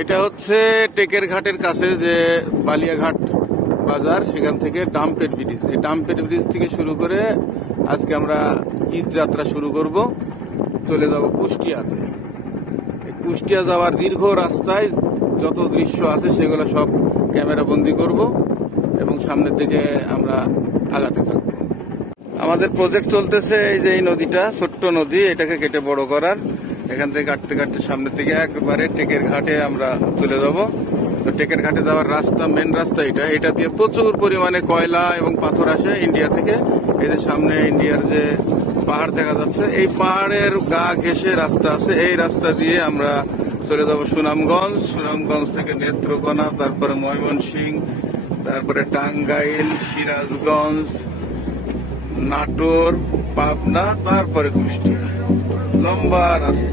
এটা হচ্ছে টেকের ঘাটের কাছে যে বালিয়াঘাট বাজার, সেখান থেকে ডাম্পের ব্রিজ। এই ডাম্পের ব্রিজ থেকে শুরু করে আজকে আমরা ঈদ যাত্রা শুরু করব, চলে যাব কুষ্টিয়াতে। কুষ্টিয়া যাওয়ার দীর্ঘ রাস্তায় যত দৃশ্য আছে সেগুলো সব ক্যামেরা বন্দি করব এবং সামনের দিকে আমরা আগাতে থাকব। আমাদের প্রজেক্ট চলতেছে এই যে এই নদীটা, ছোট্ট নদী, এটাকে কেটে বড় করার। এখান থেকে কাটতে কাটতে সামনের দিকে একবারে টেকের ঘাটে আমরা চলে যাব। তো টেকের ঘাটে যাওয়ার রাস্তা, মেন রাস্তা এটা দিয়ে প্রচুর পরিমাণে কয়লা এবং পাথর আসে ইন্ডিয়া থেকে। এই যে সামনে ইন্ডিয়ার যে পাহাড় দেখা যাচ্ছে, এই পাহাড়ের গা ঘেঁষে রাস্তা আছে, এই রাস্তা দিয়ে আমরা চলে যাব সুনামগঞ্জ। সুনামগঞ্জ থেকে নেত্রকোনা, তারপরে ময়মনসিংহ, তারপরে টাঙ্গাইল, সিরাজগঞ্জ, নাটোর, পাবনা, তারপরে কুষ্টিয়া। লম্বা রাস্তা।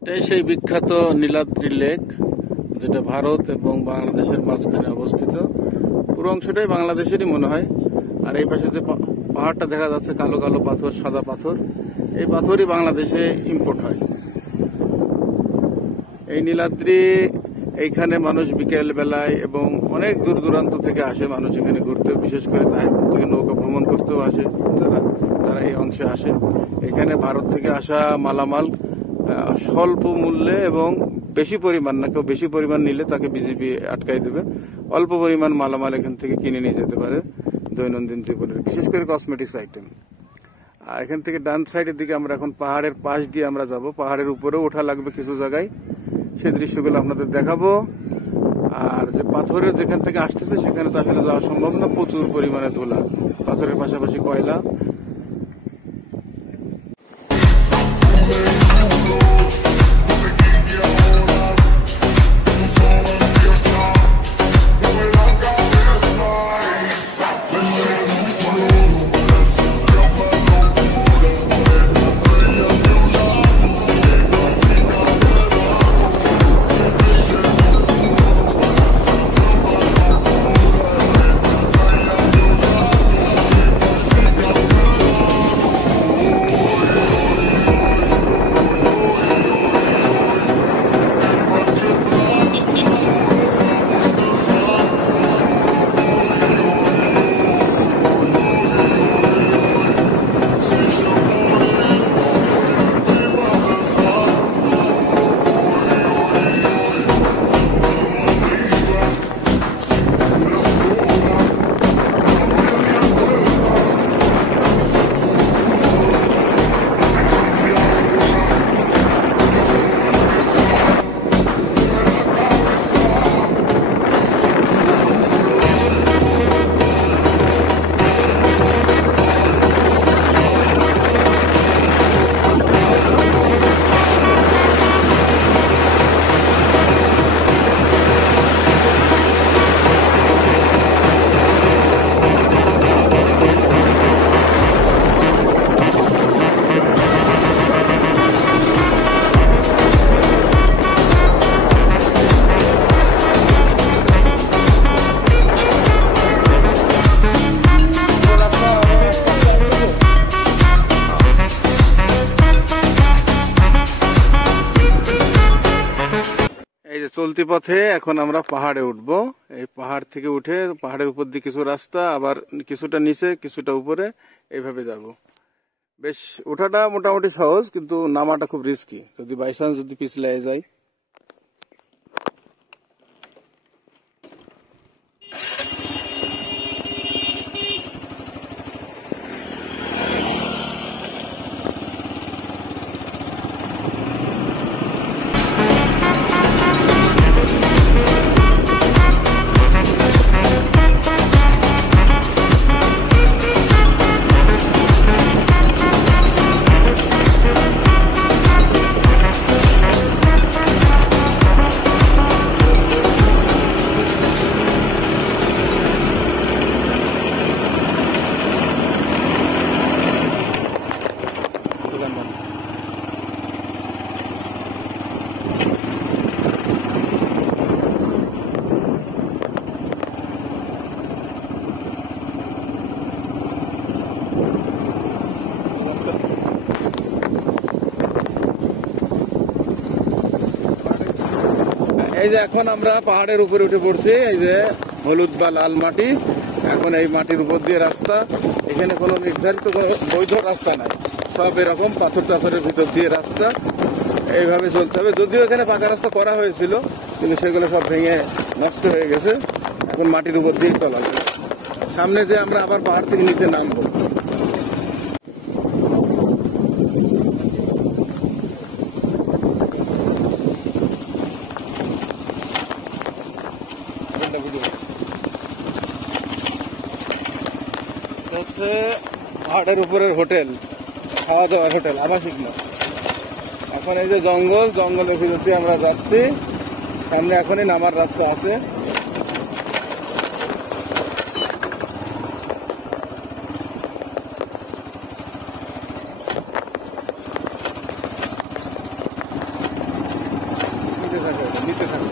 এটাই সেই বিখ্যাত নীলাদ্রি লেক, যেটা ভারত এবং বাংলাদেশের মাঝখানে অবস্থিত। পুরো অংশটাই বাংলাদেশেরই মনে হয়। আর এই পাশে যে পাহাড়টা দেখা যাচ্ছে, কালো কালো পাথর, সাদা পাথর, এই পাথরই বাংলাদেশে ইম্পোর্ট হয়। এই নীলাদ্রি, এইখানে মানুষ বিকেল বেলায় এবং অনেক দূর দূরান্ত থেকে আসে মানুষ এখানে ঘুরতে, বিশেষ করে তাহিরপুর থেকে নৌকা ভ্রমণ করতেও আসে তারা এই অংশে আসে। এখানে ভারত থেকে আসা মালামাল স্বল্প মূল্যে এবং বেশি পরিমাণ না, কেউ বেশি পরিমাণ নিলে তাকে বিজিবি আটকাই দেবে। অল্প পরিমাণ মালামাল এখান থেকে কিনে নিয়ে যেতে পারে দৈনন্দিন জীবনের, বিশেষ করে কসমেটিক্স আইটেম। আর এখান থেকে ডান সাইডের দিকে আমরা এখন পাহাড়ের পাশ দিয়ে আমরা যাব। পাহাড়ের উপরেও ওঠা লাগবে কিছু জায়গায়, সেই দৃশ্যগুলো আপনাদের দেখাবো। আর যে পাথরের যেখান থেকে আসতেছে সেখানে তো আসলে যাওয়া সম্ভব না, প্রচুর পরিমাণে ধুলা, পাথরের পাশাপাশি কয়লা। চলতি পথে এখন আমরা পাহাড়ে উঠবো। এই পাহাড় থেকে উঠে পাহাড়ের উপর দিয়ে কিছু রাস্তা, আবার কিছুটা নিচে কিছুটা উপরে, এইভাবে যাব। বেশ ওঠাটা মোটামুটি সহজ, কিন্তু নামাটা খুব রিস্কি, যদি বাই চান্স যদি পিছলে যায়। এই যে এখন আমরা পাহাড়ের উপরে উঠে পড়ছি, এই যে হলুদ বা লাল মাটি, এখন এই মাটির উপর দিয়ে রাস্তা। এখানে কোনো নির্ধারিত বৈধ রাস্তা নাই, সব এরকম পাথর টাথরের ভিতর দিয়ে রাস্তা, এইভাবে চলতে হবে। যদিও এখানে পাকা রাস্তা করা হয়েছিল, কিন্তু সেগুলো সব ভেঙে নষ্ট হয়ে গেছে, এখন মাটির উপর দিয়ে চলা যায়। সামনে যে আমরা আবার পাহাড় থেকে নিচে নামবো। হচ্ছে পাহাড়ের উপরের হোটেল, খাওয়া দাওয়ার হোটেল, আবাসিক না। এখন এই যে জঙ্গলের ভিতর দিয়ে আমরা যাচ্ছি, সামনে এখনই নামার রাস্তা আছে। নিতে থাকে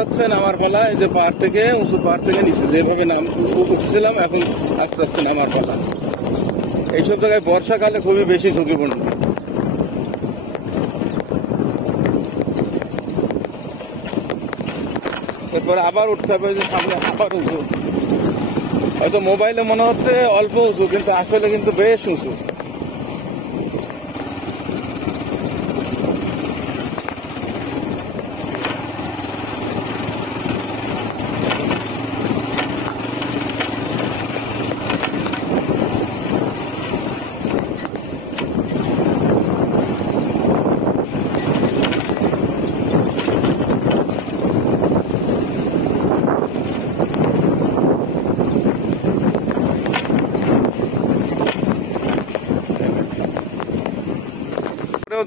হচ্ছে নামার পালা। এই যে পাহাড় থেকে, উঁচু পাহাড় থেকে নিচে যেভাবে উঠছিলাম, এখন আস্তে আস্তে নামার পালা। এইসব জায়গায় বর্ষাকালে খুবই বেশি ঝুঁকিপূর্ণ। এরপরে আবার উঠতে হবে, যে সামনে আবার উঁচু। হয়তো মোবাইলে মনে হচ্ছে অল্প উঁচু, কিন্তু আসলে কিন্তু বেশ উঁচু।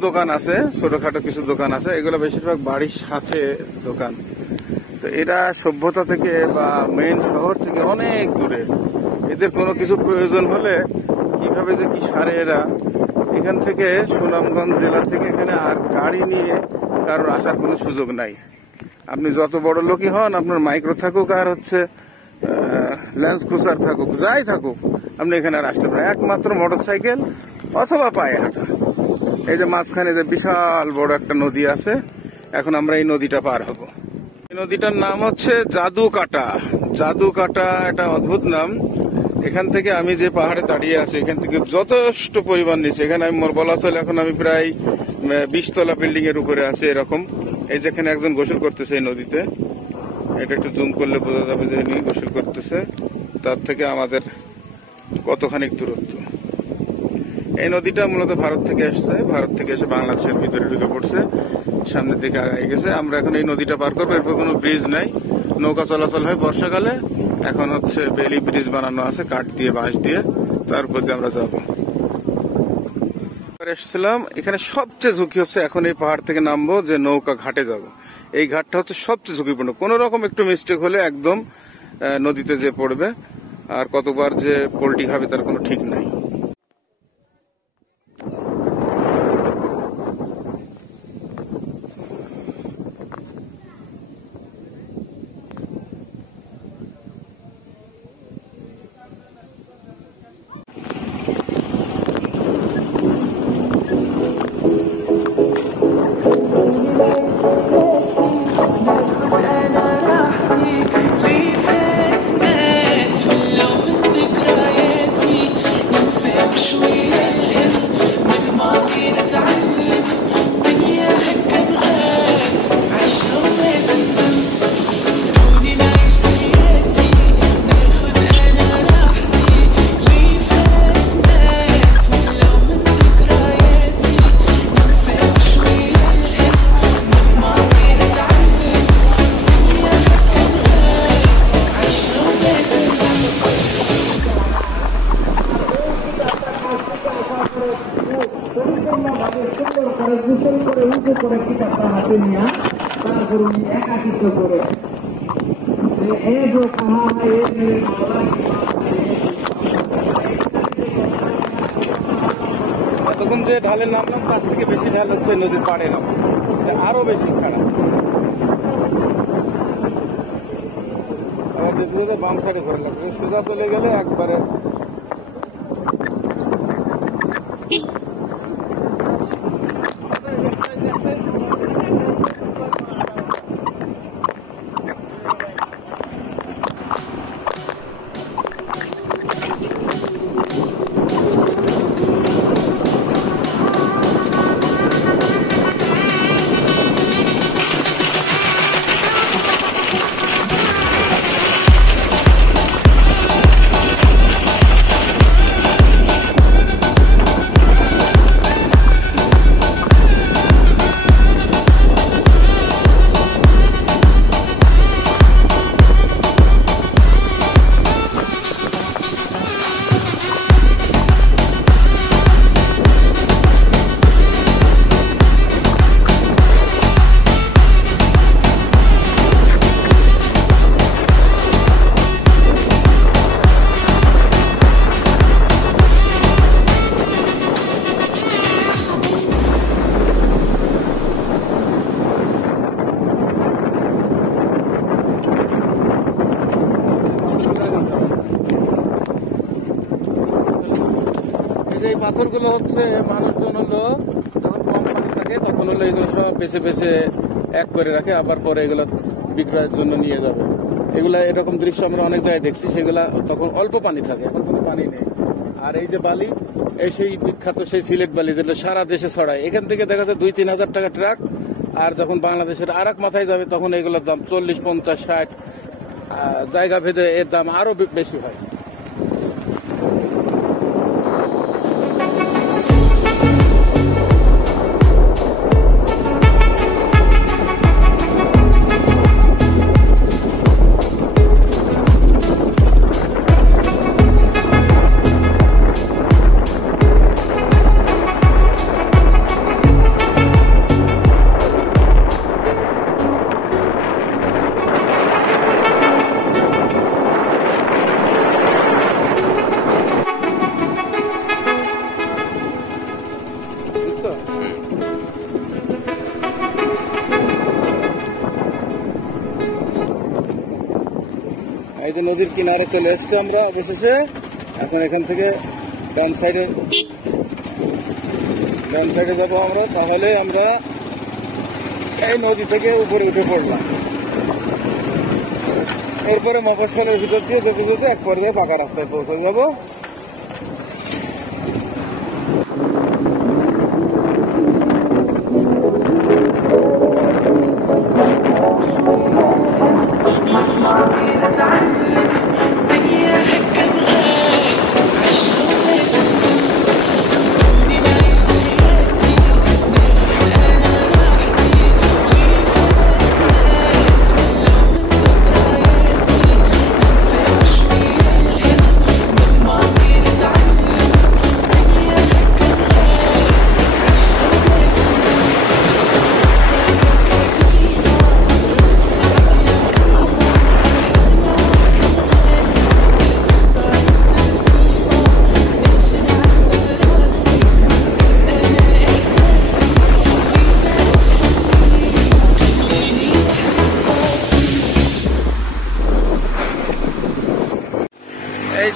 দোকান আছে, ছোটখাটো কিছু দোকান আছে, এগুলো বেশিরভাগ বাড়ির সাথে দোকান। তো এরা সভ্যতা থেকে বা মেইন শহর থেকে অনেক দূরে। এদের কোনো কিছু প্রয়োজন হলে কিভাবে যে কি সারে এরা। এখান থেকে সুনামগঞ্জ জেলা থেকে এখানে আর গাড়ি নিয়ে কারোর আসার কোনো সুযোগ নাই। আপনি যত বড় লোকই হন, আপনার মাইক্রো থাকুক আর হচ্ছে ল্যান্স ক্রুজার থাকুক, যাই থাকুক, আপনি এখানে আর আসতে পারেন একমাত্র মোটরসাইকেল অথবা পায়ে হাঁটা। এই যে মাঝখানে যে বিশাল বড় একটা নদী আছে, এখন আমরা এই নদীটা পার হব। এই নদীটার নাম হচ্ছে জাদুকাটা। জাদুকাটা একটা অদ্ভুত নাম। এখান থেকে আমি যে পাহাড়ে দাঁড়িয়ে আছি, এখান থেকে যথেষ্ট পরিমাণ নিচে, এখানে আমি বলা চলে এখন আমি প্রায় 20 তলা বিল্ডিং এর উপরে আছি এরকম। এই যেখানে একজন গোসল করতেছে এই নদীতে, এটা একটু জুম করলে বোঝা যাবে যে ইনি গোসল করতেছে। তার থেকে আমাদের কতখানি দূরত্ব। এই নদীটা মূলত ভারত থেকে এসছে, ভারত থেকে এসে বাংলাদেশের ভিতরে ঢুকে পড়ছে, সামনের দিকে আগে গেছে। আমরা এখন এই নদীটা পার করবো। এরপর কোনো ব্রিজ নাই, নৌকা চলাচল হয় বর্ষাকালে। এখন হচ্ছে বেলি ব্রিজ বানানো আছে কাঠ দিয়ে, বাঁশ দিয়ে, তার উপর দিয়ে আমরা যাবো। এসেছিলাম। এখানে সবচেয়ে ঝুঁকি হচ্ছে এখন এই পাহাড় থেকে নামবো, যে নৌকা ঘাটে যাব। এই ঘাটটা হচ্ছে সবচেয়ে ঝুঁকিপূর্ণ, কোন রকম একটু মিস্টেক হলে একদম নদীতে যে পড়বে, আর কতবার যে পোল্টি খাবে তার কোনো ঠিক নাই। এতক্ষণ যে ঢালে নামলাম তার থেকে বেশি ঢাল হচ্ছে নদীর পাড়ে নাম, আরো বেশি খারাপ। আবার যেতে বাম সাইডে ঘোরা লাগবে, সোজা চলে গেলে একবারে এই পাথরগুলো হচ্ছে মানুষজন হলো যখন কম পানি থাকে তখন হলো এগুলো সব বেছে বেছে এক করে রাখে, আবার পরে এগুলো বিক্রয়ের জন্য নিয়ে যাবে। এগুলা এরকম দৃশ্য আমরা অনেক জায়গায় দেখছি, সেগুলা তখন অল্প পানি থাকে, এখন কোনো পানি নেই। আর এই যে বালি, এই সেই বিখ্যাত সেই সিলেট বালি যেটা সারা দেশে ছড়ায়, এখান থেকে দেখা যায় 2-3 হাজার টাকা ট্রাক। আর যখন বাংলাদেশের আর এক মাথায় যাবে তখন এগুলোর দাম 40, 50, 60, জায়গা ভেদে এর দাম আরো বেশি হয়। এই যে নদীর কিনারে চলে এসছি আমরা অবশেষে। এখন এখান থেকে ডান সাইডে যাবো আমরা, তাহলে আমরা এই নদী থেকে উপরে উঠে পড়লাম। এরপরে মফস্বলের ভিতর দিয়ে যেতে যেতে এক পর্যায়ে পাকা রাস্তায় পৌঁছে যাবো।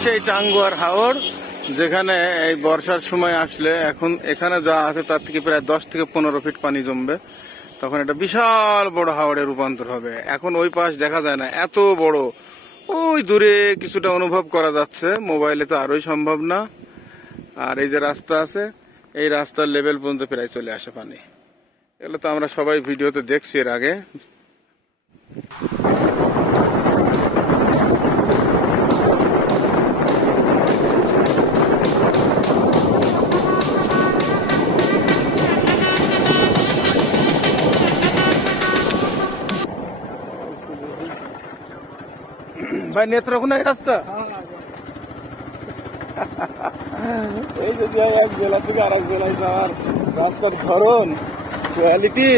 সেই টাঙ্গুয়ার হাওর, যেখানে এই বর্ষার সময় আসলে এখন এখানে যা আছে তার থেকে প্রায় 10 থেকে 15 ফিট পানি জমবে। তখন এটা বিশাল বড় হাওরে রূপান্তর হবে। এখন ওই পাশ দেখা যায় না, এত বড়। ওই দূরে কিছুটা অনুভব করা যাচ্ছে, মোবাইলে তো আরোই সম্ভব না। আর এই যে রাস্তা আছে, এই রাস্তার লেভেল পর্যন্ত প্রায় চলে আসে পানি। এগুলো তো আমরা সবাই ভিডিওতে দেখছি এর আগে। ভাই নেত্রকোনা এই রাস্তা, এই যদি এক জেলা থেকে আরেক জেলায় যাওয়ার রাস্তার ধরন, কোয়ালিটি,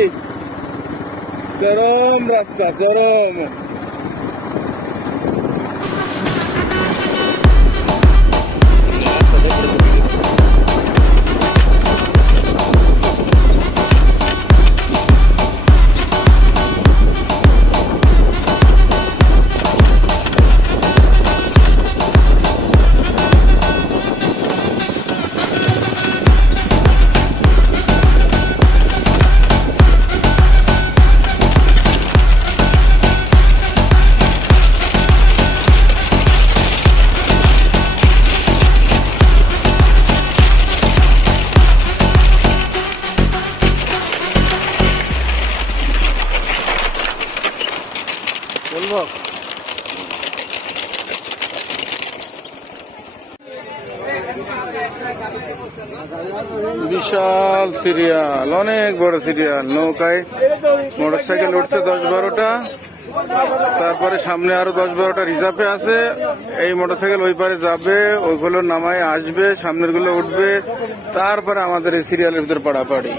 চরম রাস্তা, চরম। বিশাল সিরিয়াল, অনেক বড় সিরিয়াল। নৌকায় মোটরসাইকেল উঠছে 10-12টা, তারপরে সামনে আরো 10-12টা রিজার্ভে আছে। এই মোটরসাইকেল ওই পারে যাবে, ওইগুলো নামায় আসবে, সামনের গুলো উঠবে, তারপরে আমাদের এই সিরিয়ালের ভিতরে পাড়াপাড়ি।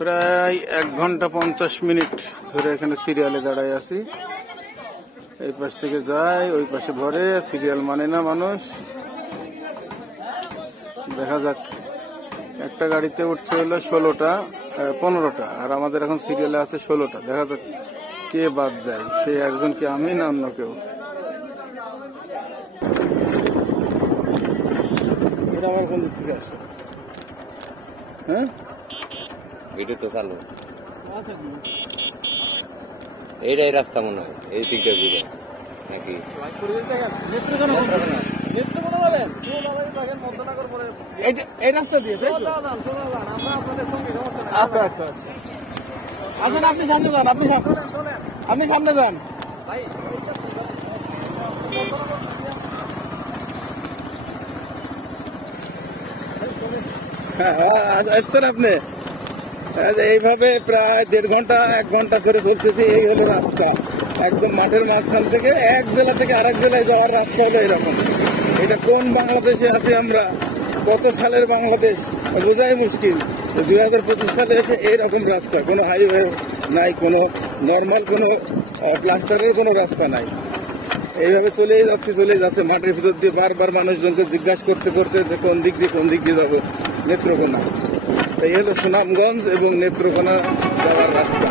প্রায় 1 ঘন্টা 50 মিনিট ধরে এখানে সিরিয়ালে দাঁড়ায় আছি। এই পাশ থেকে যায়, ওই পাশে ভরে, সিরিয়াল মানে না মানুষ। দেখা যাক, একটা গাড়িতে উঠছে হলো 15টা, আর আমাদের এখন সিরিয়ালে আছে 16টা। দেখা যাক কে বাদ যায়, সে একজন কি আমি না অন্য কেউ। এটা আমার কোন দিক থেকে আসে? হ্যাঁ, ভিডিও তো চালু, এইটাই রাস্তা মনে হয়, এই দিকটা বুঝে নাকি এই রাস্তা দিয়ে? আচ্ছা আচ্ছা, আসুন আপনি সামনে যান, আপনি সামনে যান। আসছেন আপনি? এইভাবে প্রায় 1.5 ঘন্টা 1 ঘন্টা করে চলতেছে। এই হলো রাস্তা, একদম মাঠের মাঝখান থেকে এক জেলা থেকে আরেক জেলায় যাওয়ার রাস্তা হলো এরকম। এটা কোন বাংলাদেশে আছি আমরা, কত সালের বাংলাদেশ বোঝাই মুশকিল। 2025 সালে এসে এইরকম রাস্তা, কোনো হাইওয়ে নাই, কোনো নর্মাল কোনো প্লাস্টারের কোনো রাস্তা নাই। এইভাবে চলেই যাচ্ছে মাঠের ভিতর দিয়ে। বারবার মানুষজনকে জিজ্ঞাসা করতে করতে যে কোন দিক দিয়ে যাবো, নেত্রকোনা। এই হলো সুনামগঞ্জ এবং নেত্রকোনা যাওয়ার রাস্তা।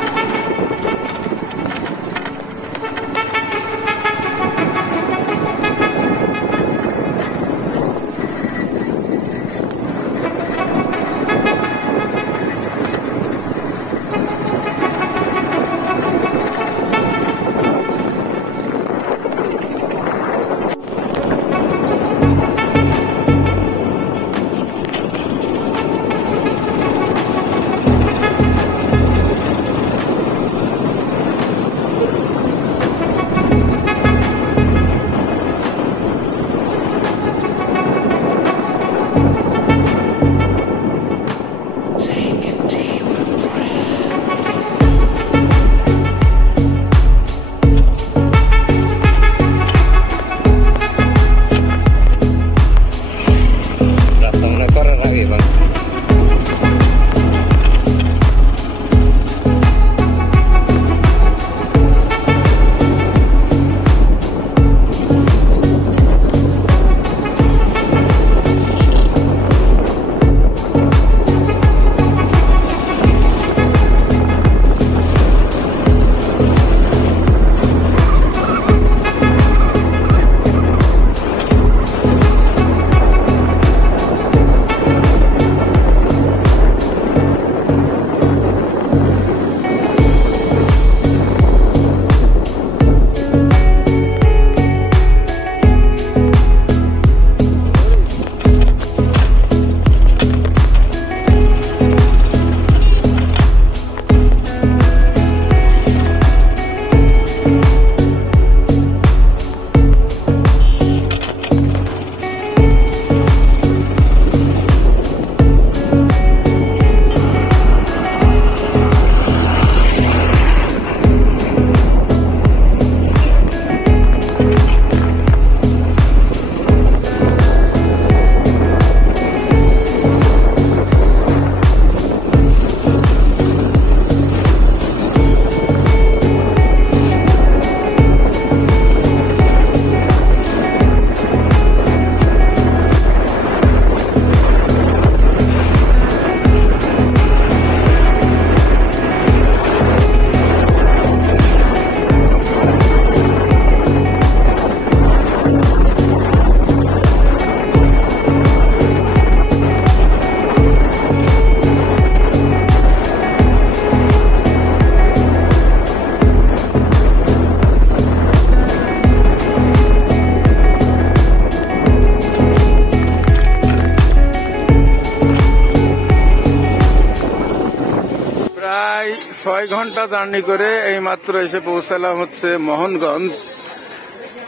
6 ঘন্টা জার্নি করে এই মাত্র এসে পৌঁছালাম হচ্ছে মোহনগঞ্জ।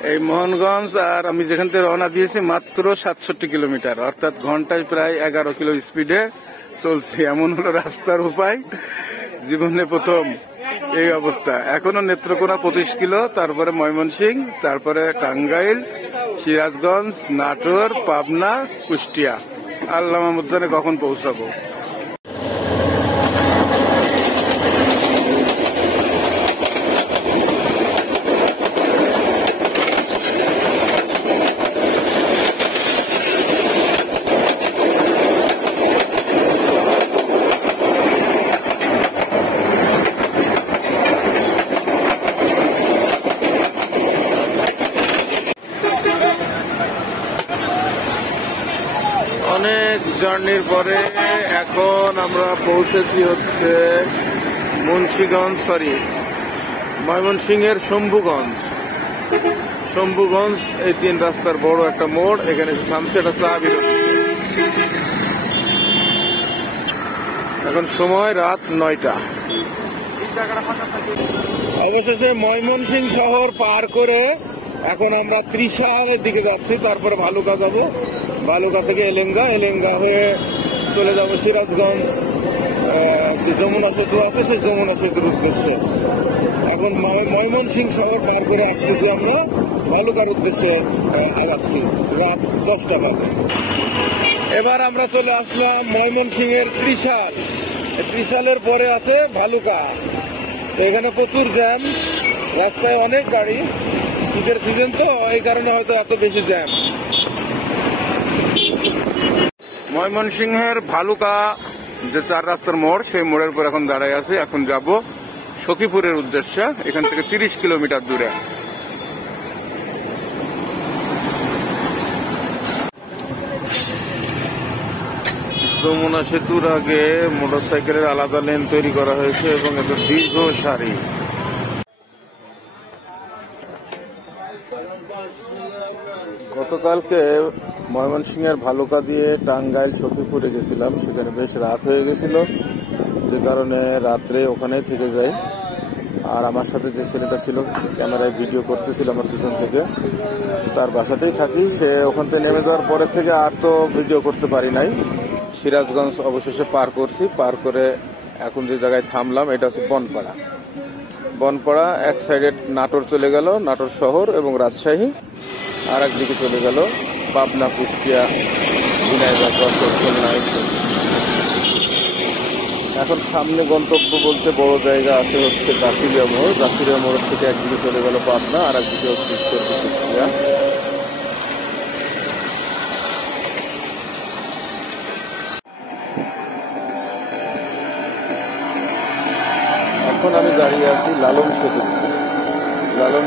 এই মোহনগঞ্জ আর আমি যেখান থেকে রওনা দিয়েছি মাত্র 67 কিলোমিটার, অর্থাৎ ঘন্টায় প্রায় 11 কিলো স্পিডে চলছে। এমন হলো রাস্তার উপায়, জীবনে প্রথম এই অবস্থা। এখনো নেত্রকোনা 25 কিলো, তারপরে ময়মনসিংহ, তারপরে টাঙ্গাইল, সিরাজগঞ্জ, নাটোর, পাবনা, কুষ্টিয়া। আল্লাহ মাহমুদ জানে কখন পৌঁছাবো। অনেক জার্নির পরে এখন আমরা পৌঁছেছি হচ্ছে ময়মনসিংহের শম্ভুগঞ্জ। এই 3 রাস্তার বড় একটা মোড়, এখানে থামছে একটা চা বিরতি। এখন সময় রাত 9টা। অবশেষে ময়মনসিংহ শহর পার করে এখন আমরা ত্রিশালের দিকে যাচ্ছি, তারপরে ভালুকা যাব। ভালুকা থেকে এলেঙ্গা হয়ে চলে যাব সিরাজগঞ্জ। যে যমুনা সেতু আছে সেই যমুনা সেতুর উদ্দেশ্যে। এখন ময়মনসিংহ শহর পার করে আসতেছি, আমরা ভালুকার উদ্দেশ্যে আগাচ্ছি। রাত 10টা বাজে। এবার আমরা চলে আসলাম ময়মনসিংহের ত্রিশালের পরে আছে ভালুকা। এখানে প্রচুর জ্যাম, রাস্তায় অনেক গাড়ি, ঈদের সিজন তো এই কারণে হয়তো এত বেশি জ্যাম। ময়মনসিংহের ভালুকা যে 4 রাস্তার মোড়, সেই মোড়ের উপর এখন দাঁড়ায় আছে। এখন যাব সখীপুরের উদ্দেশ্যে, এখান থেকে 30 কিলোমিটার দূরে। যমুনা সেতুর আগে মোটরসাইকেলের আলাদা লেন তৈরি করা হয়েছে এবং একটা দীর্ঘ সারি। গতকালকে ময়মনসিংহের ভালুকা দিয়ে টাঙ্গাইল সখীপুরে গেছিলাম, সেখানে বেশ রাত হয়ে গেছিল, যে কারণে রাত্রে ওখানেই থেকে যাই। আর আমার সাথে যে ছেলেটা ছিল ক্যামেরায় ভিডিও করতেছিল আমার পিছন থেকে, তার বাসাতেই থাকি। সে ওখান থেকে নেমে যাওয়ার পরের থেকে আর তো ভিডিও করতে পারি নাই। সিরাজগঞ্জ অবশেষে পার করছি। পার করে এখন যে জায়গায় থামলাম এটা হচ্ছে বনপাড়া। এক সাইডে নাটোর চলে গেল, নাটোর শহর এবং রাজশাহী। আর একদিকে চলে গেল পাবনা, কুষ্টিয়া, ঝিনাইদহ, খুলনা। এখন সামনে গন্তব্য বলতে বড় জায়গা আছে হচ্ছে গাছিলিয়া মোড় থেকে একদিকে চলে গেল পাবনা, আর একদিকে হচ্ছে কুষ্টিয়া। এখন আমি দাঁড়িয়ে আছি লালন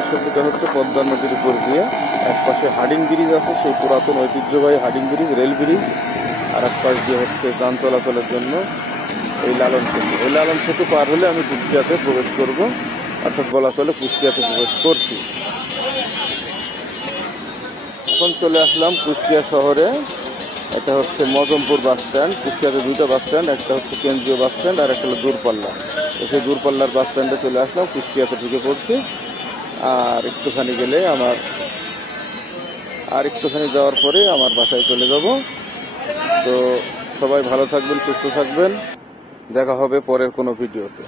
সেতুটা হচ্ছে পদ্মা নদীর উপর দিয়ে। এক পাশে হাডিং ব্রিজ আছে, সেই পুরাতন ঐতিহ্যবাহী হাডিং ব্রিজ, রেল ব্রিজ। আর এক পাশ দিয়ে হচ্ছে যান চলাচলের জন্য এই লালন সেতু পার হলে আমি কুষ্টিয়াতে প্রবেশ করব, অর্থাৎ বলা চলে কুষ্টিয়াতে প্রবেশ করছি। এখন চলে আসলাম কুষ্টিয়া শহরে। এটা হচ্ছে মজমপুর বাস স্ট্যান্ড। কুষ্টিয়াতে 2টা বাস স্ট্যান্ড, একটা হচ্ছে কেন্দ্রীয় বাস স্ট্যান্ড আর একটা হলো দূরপাল্লা। সেই দূরপাল্লার বাস স্ট্যান্ডে চলে আসলাম, কুষ্টিয়াতে ঢুকে পড়ছি। আর একটুখানি যাওয়ার পরে আমার বাসায় চলে যাব। তো সবাই ভালো থাকবেন, সুস্থ থাকবেন, দেখা হবে পরের কোনো ভিডিওতে।